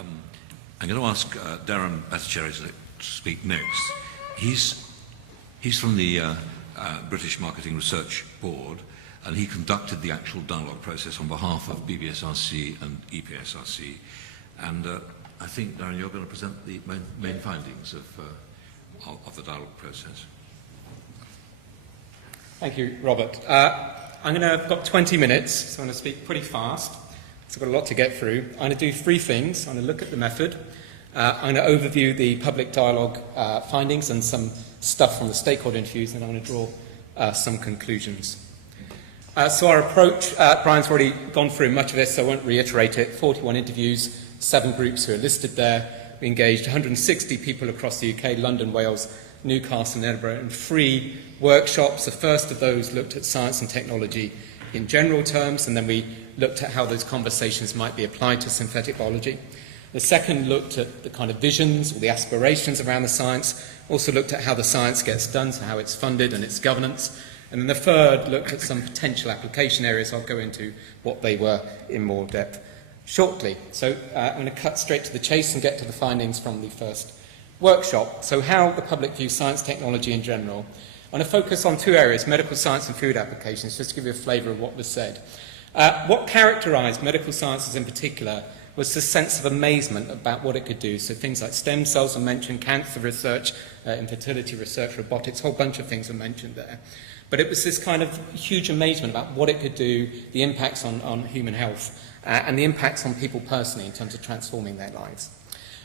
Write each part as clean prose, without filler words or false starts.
I'm going to ask Darren Bhattachary to speak next. He's from the British Marketing Research Board, and he conducted the actual dialogue process on behalf of BBSRC and EPSRC. And I think, Darren, you're going to present the main findings of the dialogue process. Thank you, Robert. I've got 20 minutes, so I'm going to speak pretty fast. So I've got a lot to get through. I'm going to do three things. I'm going to look at the method. I'm going to overview the public dialogue findings and some stuff from the stakeholder interviews, and I'm going to draw some conclusions. So our approach, Brian's already gone through much of this, so I won't reiterate it. 41 interviews, 7 groups who are listed there. We engaged 160 people across the UK, London, Wales, Newcastle and Edinburgh, and 3 workshops. The first of those looked at science and technology in general terms, and then we looked at how those conversations might be applied to synthetic biology. The second looked at the kind of visions or the aspirations around the science, also looked at how the science gets done, so how it's funded and its governance. And then the third looked at some potential application areas. I'll go into what they were in more depth shortly. So I'm going to cut straight to the chase and get to the findings from the first workshop. So how the public views science technology in general. I'm going to focus on 2 areas, medical science and food applications, just to give you a flavour of what was said. What characterised medical sciences in particular was the sense of amazement about what it could do. So things like stem cells were mentioned, cancer research, infertility research, robotics, a whole bunch of things were mentioned there. But it was this kind of huge amazement about what it could do, the impacts on human health, and the impacts on people personally in terms of transforming their lives.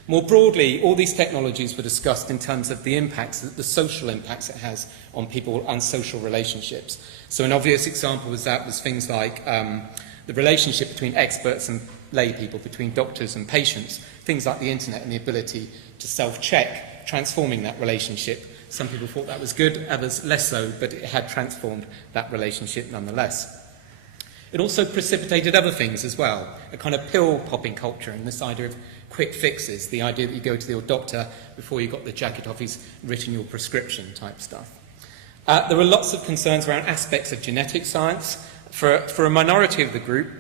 More broadly, all these technologies were discussed in terms of the impacts, the social impacts it has on people and social relationships. So an obvious example was things like the relationship between experts and lay people, between doctors and patients, things like the internet and the ability to self-check, transforming that relationship. Some people thought that was good, others less so, but it had transformed that relationship nonetheless. It also precipitated other things as well, a kind of pill-popping culture and this idea of quick fixes, the idea that you go to your doctor before you got the jacket off, he's written your prescription type stuff. There were lots of concerns around aspects of genetic science. For a minority of the group,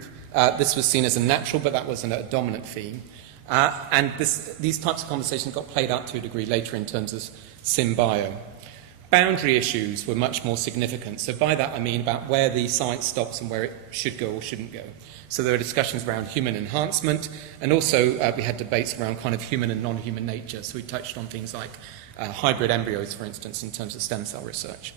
this was seen as a natural, but that wasn't a dominant theme. And these types of conversations got played out to a degree later in terms of SynBio. Boundary issues were much more significant. So by that I mean about where the science stops and where it should go or shouldn't go. So there were discussions around human enhancement, and also we had debates around kind of human and non-human nature. So we touched on things like hybrid embryos, for instance, in terms of stem cell research.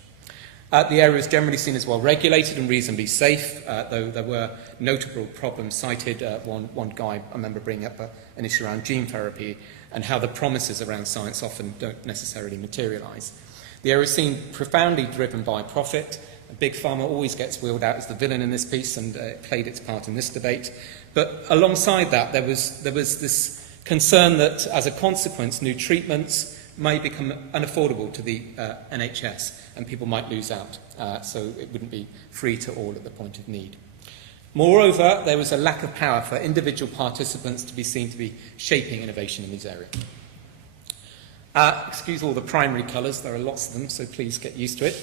The area was generally seen as well regulated and reasonably safe, though there were notable problems cited. One guy, I remember bringing up an issue around gene therapy and how the promises around science often don't necessarily materialise. The area was seen profoundly driven by profit. Big Pharma always gets wheeled out as the villain in this piece, and it played its part in this debate. But alongside that, there was this concern that, as a consequence, new treatments may become unaffordable to the NHS, and people might lose out, so it wouldn't be free to all at the point of need. Moreover, there was a lack of power for individual participants to be seen to be shaping innovation in these areas. Excuse all the primary colours, there are lots of them, so please get used to it.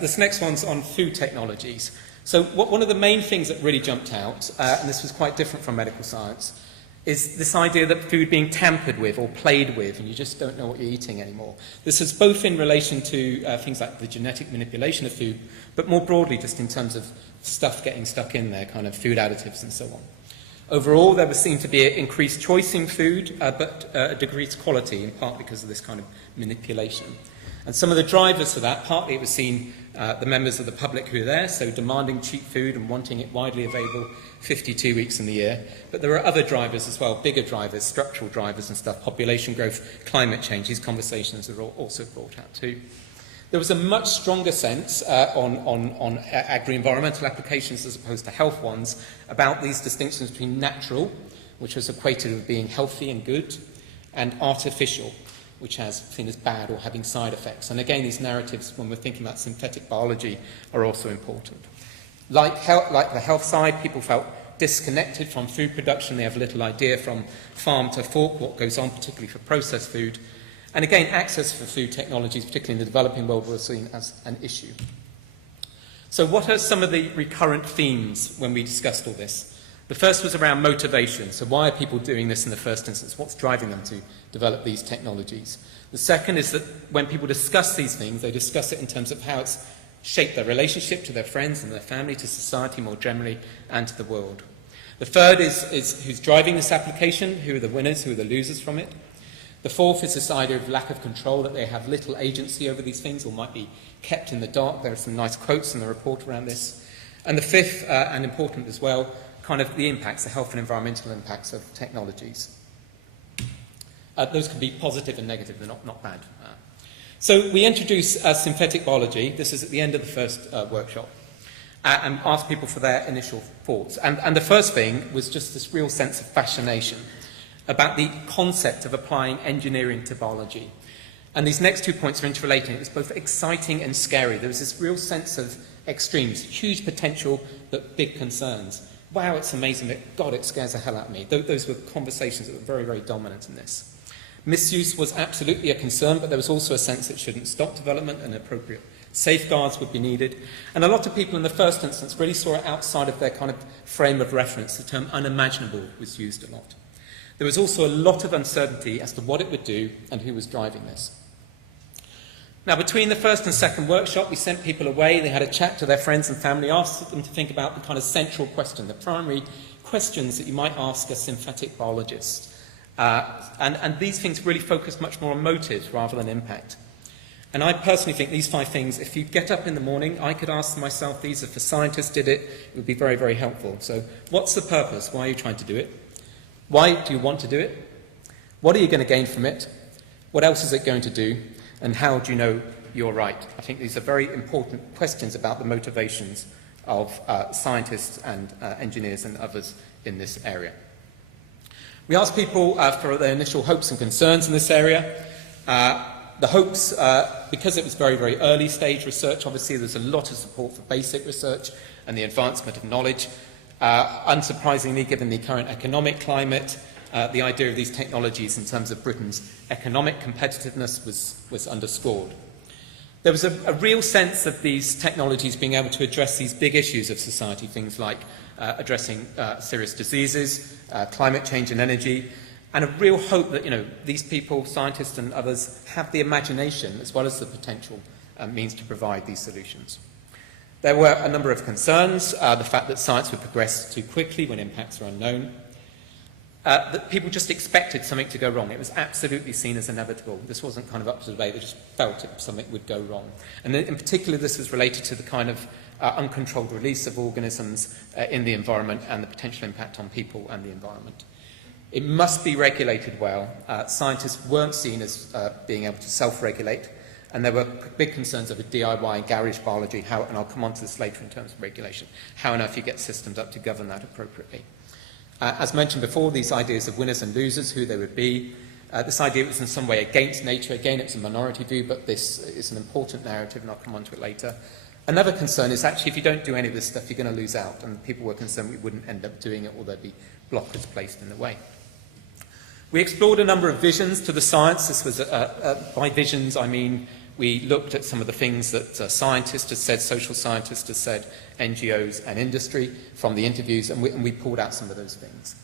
This next one's on food technologies. So one of the main things that really jumped out, and this was quite different from medical science, is this idea that food being tampered with or played with, and you just don't know what you're eating anymore. This is both in relation to things like the genetic manipulation of food, but more broadly just in terms of stuff getting stuck in there, kind of food additives and so on. Overall, there was seen to be an increased choice in food, but a decreased quality, in part because of this kind of manipulation. And some of the drivers for that, partly it was seen the members of the public who were there, so demanding cheap food and wanting it widely available 52 weeks in the year. But there are other drivers as well, bigger drivers, structural drivers and stuff, population growth, climate change. These conversations are also brought out too. There was a much stronger sense on agri-environmental applications as opposed to health ones about these distinctions between natural, which was equated with being healthy and good, and artificial, which has seen as bad or having side effects. And again, these narratives, when we're thinking about synthetic biology, are also important. Like the health side, people felt disconnected from food production. They have little idea from farm to fork what goes on, particularly for processed food. And again, access for food technologies, particularly in the developing world, was seen as an issue. So what are some of the recurrent themes when we discussed all this? The first was around motivation. So why are people doing this in the first instance? What's driving them to develop these technologies? The second is that when people discuss these things, they discuss it in terms of how it's shaped their relationship to their friends and their family, to society more generally, and to the world. The third is who's driving this application, who are the winners, who are the losers from it. The fourth is this idea of lack of control, that they have little agency over these things or might be kept in the dark. There are some nice quotes in the report around this. And the fifth, and important as well, kind of the impacts, the health and environmental impacts of technologies. Those can be positive and negative, they're not bad. So we introduce synthetic biology. This is at the end of the first workshop. And ask people for their initial thoughts. And the first thing was just this real sense of fascination about the concept of applying engineering to biology. And these next 2 points are interrelating. It was both exciting and scary. There was this real sense of extremes, huge potential, but big concerns. Wow, it's amazing, but God, it scares the hell out of me. Those were conversations that were very, very dominant in this. Misuse was absolutely a concern, but there was also a sense it shouldn't stop development and appropriate safeguards would be needed. And a lot of people in the first instance really saw it outside of their kind of frame of reference. The term unimaginable was used a lot. There was also a lot of uncertainty as to what it would do and who was driving this. Now, between the first and second workshop, we sent people away. They had a chat to their friends and family, asked them to think about the kind of central question, the primary questions that you might ask a synthetic biologist. And these things really focused much more on motives rather than impact. And I personally think these 5 things, if you get up in the morning, I could ask myself these. If a scientist did it, it would be very, very helpful. So what's the purpose? Why are you trying to do it? Why do you want to do it? What are you going to gain from it? What else is it going to do? And how do you know you're right? I think these are very important questions about the motivations of scientists and engineers and others in this area. We asked people for their initial hopes and concerns in this area. The hopes, because it was very, very early stage research, obviously there's a lot of support for basic research and the advancement of knowledge. Unsurprisingly, given the current economic climate, the idea of these technologies in terms of Britain's economic competitiveness was underscored. There was a real sense of these technologies being able to address these big issues of society, things like addressing serious diseases, climate change and energy, and a real hope that these people, scientists and others, have the imagination as well as the potential means to provide these solutions. There were a number of concerns, the fact that science would progress too quickly when impacts are unknown, that people just expected something to go wrong. It was absolutely seen as inevitable. This wasn't kind of up to debate, they just felt something would go wrong. And in particular, this was related to the kind of uncontrolled release of organisms in the environment and the potential impact on people and the environment. It must be regulated well. Scientists weren't seen as being able to self-regulate, and there were big concerns over DIY and garage biology, and I'll come on to this later in terms of regulation, how on earth you get systems up to govern that appropriately. As mentioned before, these ideas of winners and losers, who they would be, this idea was in some way against nature. Again, it's a minority view, but this is an important narrative, and I'll come on to it later. Another concern is actually if you don't do any of this stuff, you're going to lose out, and people were concerned we wouldn't end up doing it, or there'd be blockers placed in the way. We explored a number of visions to the science. This was, by visions, I mean we looked at some of the things that scientists have said, social scientists have said, NGOs and industry from the interviews, and we pulled out some of those things.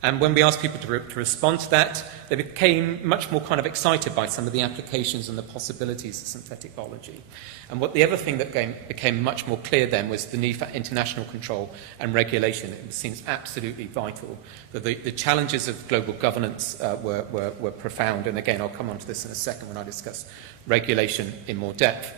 And when we asked people to respond to that, they became much more kind of excited by some of the applications and the possibilities of synthetic biology. And the other thing that became much more clear then was the need for international control and regulation. It seems absolutely vital that the challenges of global governance were profound. And again, I'll come on to this in a second when I discuss regulation in more depth.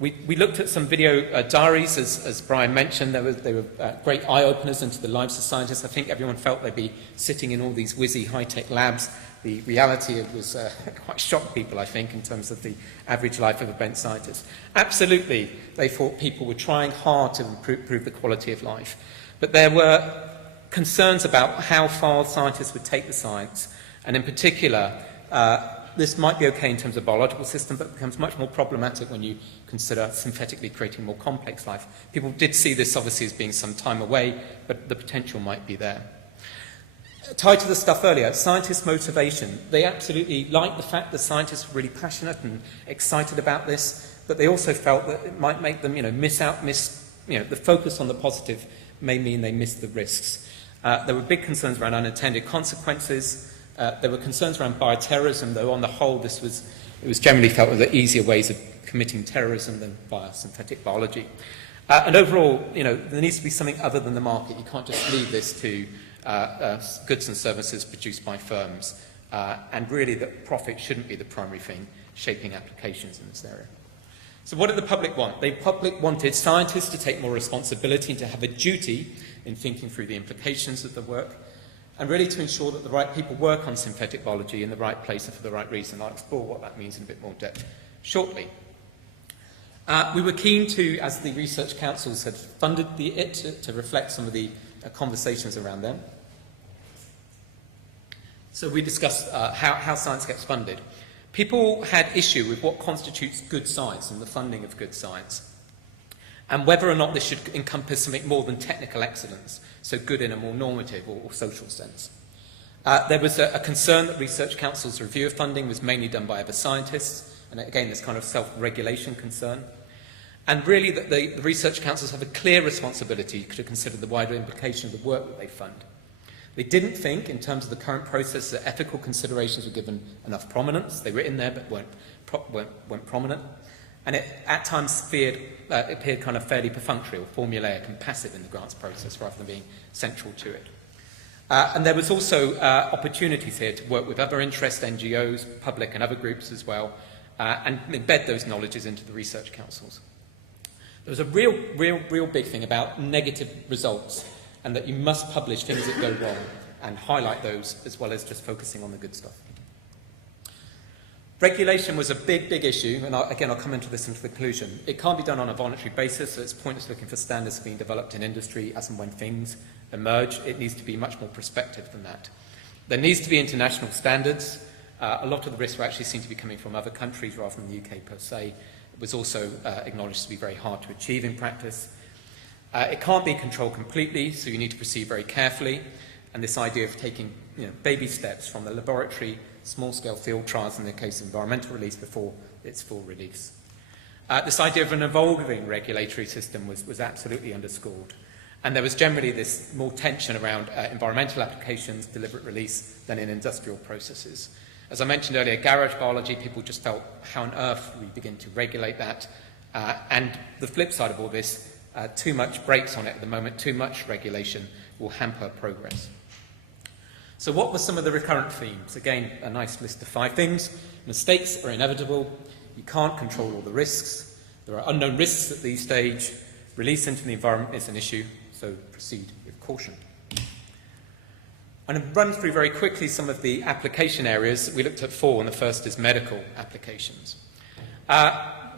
We looked at some video diaries, as Brian mentioned. They were great eye-openers into the lives of scientists. I think everyone felt they'd be sitting in all these whizzy high-tech labs. The reality was quite shocked people, I think, in terms of the average life of a bench scientist. Absolutely, they thought people were trying hard to improve the quality of life. But there were concerns about how far scientists would take the science, and in particular, this might be okay in terms of biological system, but it becomes much more problematic when you consider synthetically creating more complex life. People did see this obviously as being some time away, but the potential might be there. Tied to the stuff earlier, scientists' motivation. They absolutely liked the fact that scientists were really passionate and excited about this, but they also felt that it might make them, miss out, the focus on the positive may mean they miss the risks. There were big concerns around unintended consequences. There were concerns around bioterrorism, though on the whole it was generally felt that there were easier ways of committing terrorism than via synthetic biology. And overall, there needs to be something other than the market. You can't just leave this to goods and services produced by firms. And really, that profit shouldn't be the primary thing shaping applications in this area. So what did the public want? The public wanted scientists to take more responsibility and to have a duty in thinking through the implications of the work, and really to ensure that the right people work on synthetic biology in the right place and for the right reason. I'll explore what that means in a bit more depth shortly. We were keen to, as the research councils had funded it, to reflect some of the conversations around them. So we discussed how science gets funded. People had issue with what constitutes good science and the funding of good science, and whether or not this should encompass something more than technical excellence, so good in a more normative or social sense. There was a concern that research councils' review of funding was mainly done by other scientists, and again, this kind of self-regulation concern. And really, that the research councils have a clear responsibility to consider the wider implications of the work that they fund. They didn't think, in terms of the current process, that ethical considerations were given enough prominence. They were in there, but weren't prominent. And it, at times, appeared kind of fairly perfunctory or formulaic and passive in the grants process, rather than being central to it. And there was also opportunities here to work with other interest NGOs, public and other groups as well, and embed those knowledges into the research councils. There was a real big thing about negative results, and that you must publish things that go wrong and highlight those, as well as just focusing on the good stuff. Regulation was a big issue, and again, I'll come into this in the conclusion. It can't be done on a voluntary basis, so it's pointless looking for standards being developed in industry as and when things emerge. It needs to be much more prospective than that. There needs to be international standards. A lot of the risks were actually seen to be coming from other countries rather than the UK per se. It was also acknowledged to be very hard to achieve in practice. It can't be controlled completely, so you need to proceed very carefully. And this idea of taking baby steps from the laboratory, small-scale field trials in the case of environmental release before its full release. This idea of an evolving regulatory system was absolutely underscored. And there was generally this more tension around environmental applications, deliberate release, than in industrial processes. As I mentioned earlier, garage biology, people just felt, how on earth we begin to regulate that? And the flip side of all this, too much brakes on it at the moment, too much regulation will hamper progress. So what were some of the recurrent themes? Again, a nice list of 5 things. Mistakes are inevitable. You can't control all the risks. There are unknown risks at this stage. Release into the environment is an issue, so proceed with caution. I'm going to run through very quickly some of the application areas. We looked at 4, and the first is medical applications.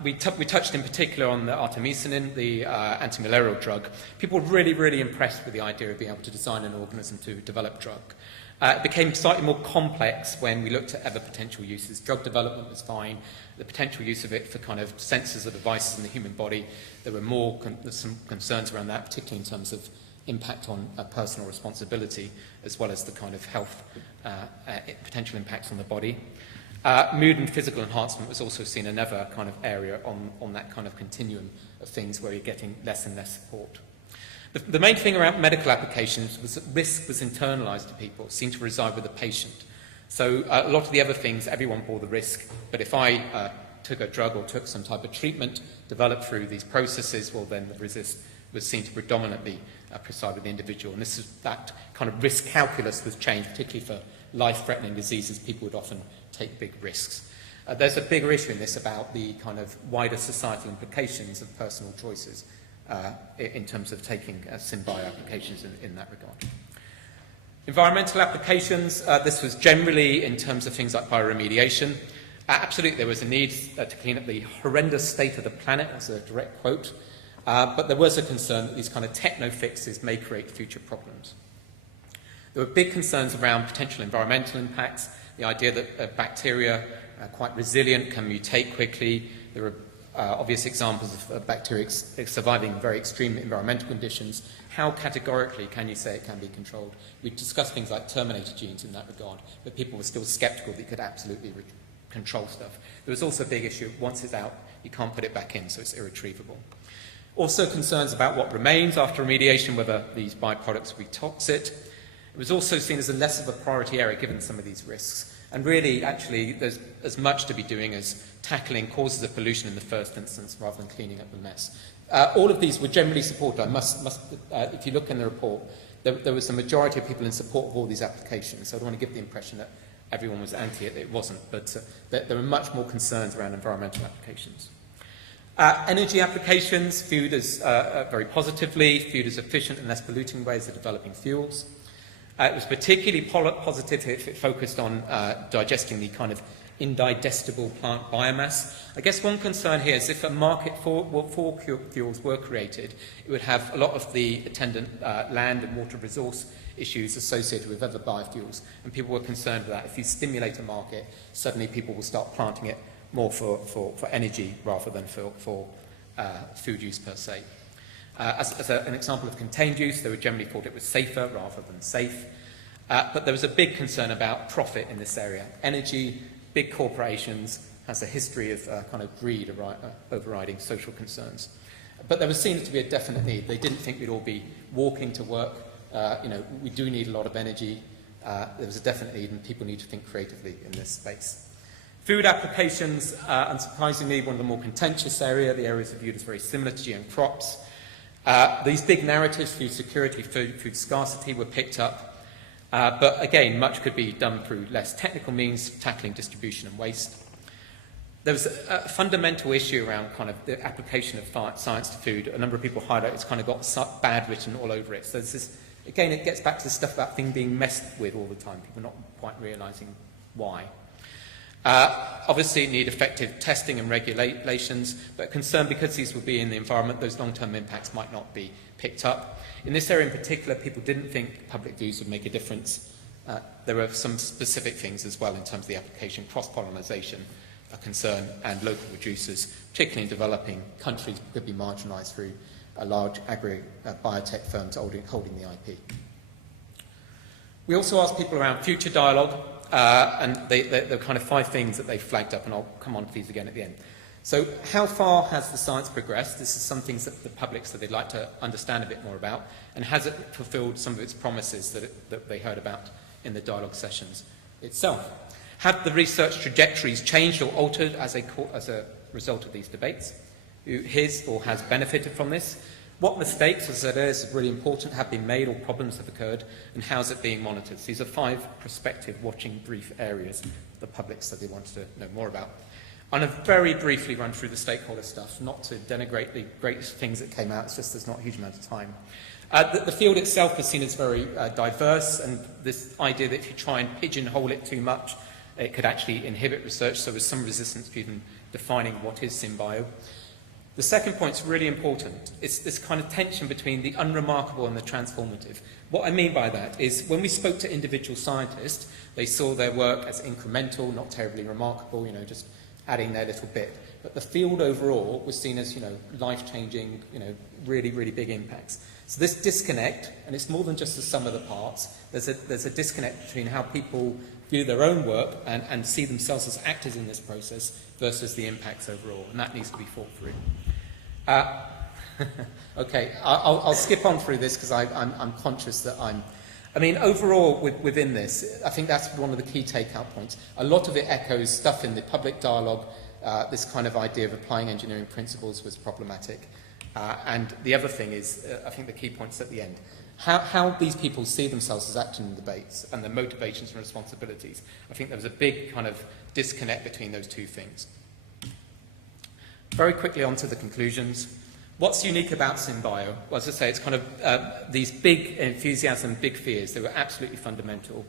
We touched in particular on the artemisinin, the antimalarial drug. People were really impressed with the idea of being able to design an organism to develop drug. It became slightly more complex when we looked at other potential uses. Drug development was fine. The potential use of it for kind of sensors or devices in the human body, there were some concerns around that, particularly in terms of impact on personal responsibility, as well as the kind of health potential impacts on the body. Mood and physical enhancement was also seen another kind of area on that kind of continuum of things where you're getting less and less support. The main thing around medical applications was that risk was internalised to people. It seemed to reside with the patient. So a lot of the other things, everyone bore the risk, but if I took a drug or took some type of treatment developed through these processes, well then the risk was seen to predominantly preside with the individual. And that kind of risk calculus was changed, particularly for life-threatening diseases. People would often take big risks. There's a bigger issue in this about the kind of wider societal implications of personal choices in terms of taking SynBio applications in that regard. Environmental applications, this was generally in terms of things like bioremediation. Absolutely, there was a need to clean up the horrendous state of the planet, as a direct quote, but there was a concern that these kind of techno-fixes may create future problems. There were big concerns around potential environmental impacts, the idea that bacteria are quite resilient, can mutate quickly. There are obvious examples of bacteria surviving very extreme environmental conditions. How categorically can you say it can be controlled? We discussed things like terminator genes in that regard, but people were still sceptical that you could absolutely control stuff. There was also a big issue, once it's out, you can't put it back in, so it's irretrievable. Also concerns about what remains after remediation, whether these byproducts will be toxic. It was also seen as a less of a priority area given some of these risks. And really, actually, there's as much to be doing as tackling causes of pollution in the first instance rather than cleaning up the mess. All of these were generally supported. If you look in the report, there was a majority of people in support of all these applications. So I don't want to give the impression that everyone was anti it. It wasn't. But there were much more concerns around environmental applications. Energy applications, viewed as very positively, viewed as efficient and less polluting ways of developing fuels. It was particularly positive if it focused on digesting the kind of indigestible plant biomass. I guess one concern here is if a market for fuels were created, it would have a lot of the attendant land and water resource issues associated with other biofuels, and people were concerned with that. If you stimulate a market, suddenly people will start planting it more for energy rather than for food use per se. As an example of contained use, they were generally thought it was safer rather than safe. But there was a big concern about profit in this area. Energy, big corporations, has a history of kind of greed overriding social concerns. But there was seen to be a definite need. They didn't think we'd all be walking to work. We do need a lot of energy. There was a definite need, and people need to think creatively in this space. Food applications, unsurprisingly, one of the more contentious areas. The areas are viewed as very similar to GM crops. These big narratives, food security, food scarcity, were picked up. But again, much could be done through less technical means, tackling distribution and waste. There was a fundamental issue around kind of the application of science to food. A number of people highlight it's kind of got bad written all over it. So there's this, again, it gets back to the stuff about things being messed with all the time, people not quite realising why. Obviously, need effective testing and regulations, but concern because these will be in the environment, those long-term impacts might not be picked up. In this area in particular, people didn't think public views would make a difference. There were some specific things as well in terms of the application, cross-pollinisation, a concern, and local producers, particularly in developing countries, could be marginalised through large agri-biotech firms holding the IP. We also asked people around future dialogue, and there are kind of 5 things that they flagged up, and I'll come on to these again at the end. So how far has the science progressed? This is some things that the public said they'd like to understand a bit more about, and has it fulfilled some of its promises that they heard about in the dialogue sessions itself? Have the research trajectories changed or altered as a result of these debates? Who his or has benefited from this? What mistakes, as I said earlier, is really important, have been made or problems have occurred, and how is it being monitored? So these are 5 prospective watching brief areas the public said they wanted to know more about. I'm going to very briefly run through the stakeholder stuff, not to denigrate the great things that came out, it's just there's not a huge amount of time. The field itself is seen as very diverse, and this idea that if you try and pigeonhole it too much, it could actually inhibit research, so there's some resistance to even defining what is SynBio. The second point is really important. It's this kind of tension between the unremarkable and the transformative. What I mean by that is when we spoke to individual scientists, they saw their work as incremental, not terribly remarkable, just adding their little bit. But the field overall was seen as, life-changing, really, really big impacts. So this disconnect, and it's more than just the sum of the parts, there's a disconnect between how people view their own work and see themselves as actors in this process versus the impacts overall, and that needs to be thought through. Okay, I'll skip on through this because I'm conscious that overall within this, I think that's one of the key take-out points. A lot of it echoes stuff in the public dialogue. This kind of idea of applying engineering principles was problematic. And the other thing is, I think the key point's at the end. How these people see themselves as acting in debates and their motivations and responsibilities. I think there was a big kind of disconnect between those 2 things. Very quickly on to the conclusions. What's unique about SynBio? Well, as I say, it's kind of these big enthusiasm, big fears. They were absolutely fundamental.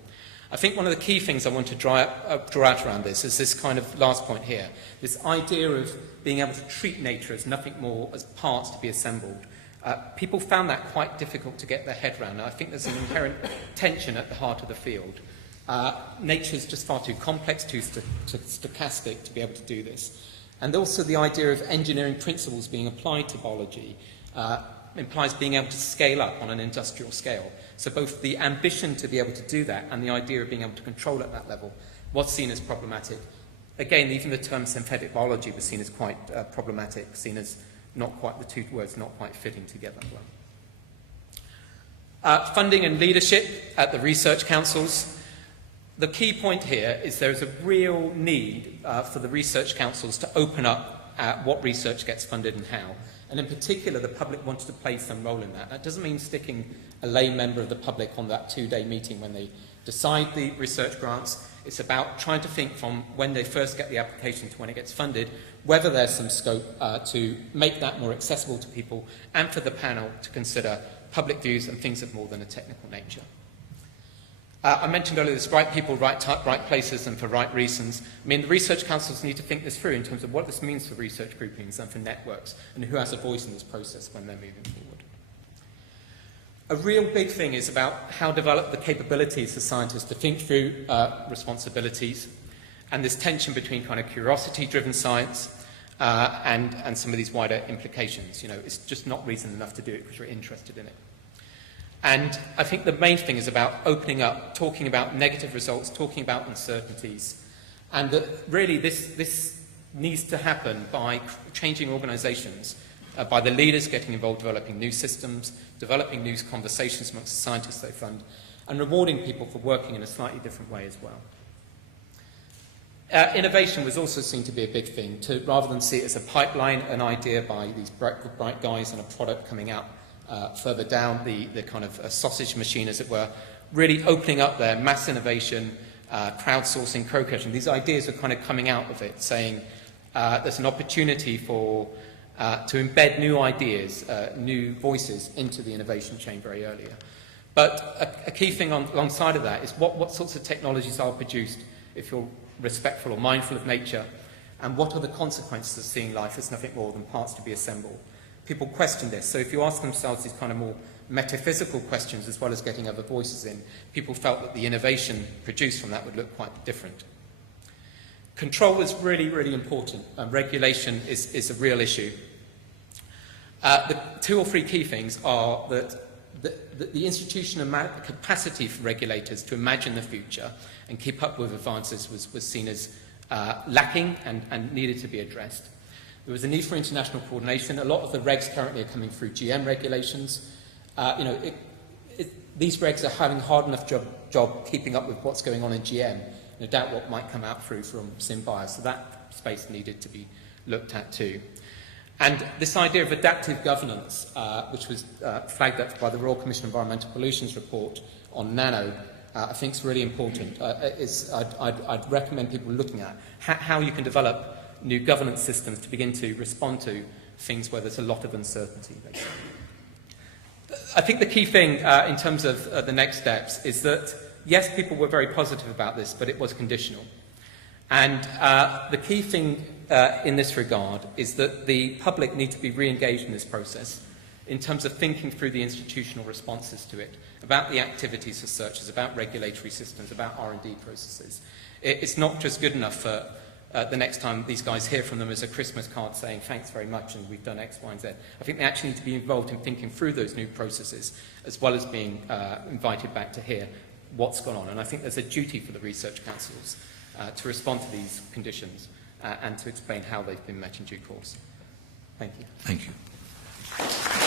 I think one of the key things I want to draw out around this is this kind of last point here. This idea of being able to treat nature as nothing more as parts to be assembled. People found that quite difficult to get their head around. I think there's an inherent tension at the heart of the field. Nature's just far too complex, too stochastic to be able to do this. And also the idea of engineering principles being applied to biology implies being able to scale up on an industrial scale. So both the ambition to be able to do that and the idea of being able to control at that level was seen as problematic. Again, even the term synthetic biology was seen as quite problematic, seen as the two words not quite fitting together well. Funding and leadership at the research councils. The key point here is there is a real need for the research councils to open up what research gets funded and how. And in particular, the public wants to play some role in that. That doesn't mean sticking a lay member of the public on that two-day meeting when they decide the research grants. It's about trying to think from when they first get the application to when it gets funded, whether there's some scope to make that more accessible to people and for the panel to consider public views and things of more than a technical nature. I mentioned earlier this right people, right places and for right reasons. I mean, the research councils need to think this through in terms of what this means for research groupings and for networks and who has a voice in this process when they're moving forward. A real big thing is about how to develop the capabilities of scientists to think through responsibilities and this tension between kind of curiosity-driven science and some of these wider implications. You know, it's just not reason enough to do it because we're interested in it. And I think the main thing is about opening up, talking about negative results, talking about uncertainties, and that really this needs to happen by changing organisations, by the leaders getting involved, developing new systems, developing new conversations amongst the scientists they fund, and rewarding people for working in a slightly different way as well. Innovation was also seen to be a big thing, rather than see it as a pipeline, an idea by these bright guys and a product coming out further down the kind of sausage machine, as it were, really opening up there, mass innovation, crowdsourcing, co-creation. These ideas are kind of coming out of it, saying there's an opportunity for to embed new ideas, new voices into the innovation chain very early. But a key thing alongside of that is what sorts of technologies are produced if you're respectful or mindful of nature, and what are the consequences of seeing life as nothing more than parts to be assembled. People question this. So if you ask themselves these kind of more metaphysical questions as well as getting other voices in, people felt that the innovation produced from that would look quite different. Control is really, really important. Regulation is a real issue. The two or three key things are that the institutional capacity for regulators to imagine the future and keep up with advances was seen as lacking and needed to be addressed. There was a need for international coordination. A lot of the regs currently are coming through GM regulations. These regs are having hard enough job keeping up with what's going on in GM. No doubt what might come out through from SynBio. So that space needed to be looked at too. And this idea of adaptive governance, which was flagged up by the Royal Commission on Environmental Pollution's report on nano, I think is really important. I'd recommend people looking at how you can develop new governance systems to begin to respond to things where there's a lot of uncertainty, basically. I think the key thing in terms of the next steps is that, yes, people were very positive about this, but it was conditional. And the key thing in this regard is that the public need to be re-engaged in this process in terms of thinking through the institutional responses to it, about the activities of searchers, about regulatory systems, about R&D processes. It's not just good enough for the next time these guys hear from them as a Christmas card saying thanks very much and we've done X, Y and Z. I think they actually need to be involved in thinking through those new processes as well as being invited back to hear what's gone on. And I think there's a duty for the research councils to respond to these conditions and to explain how they've been met in due course. Thank you. Thank you.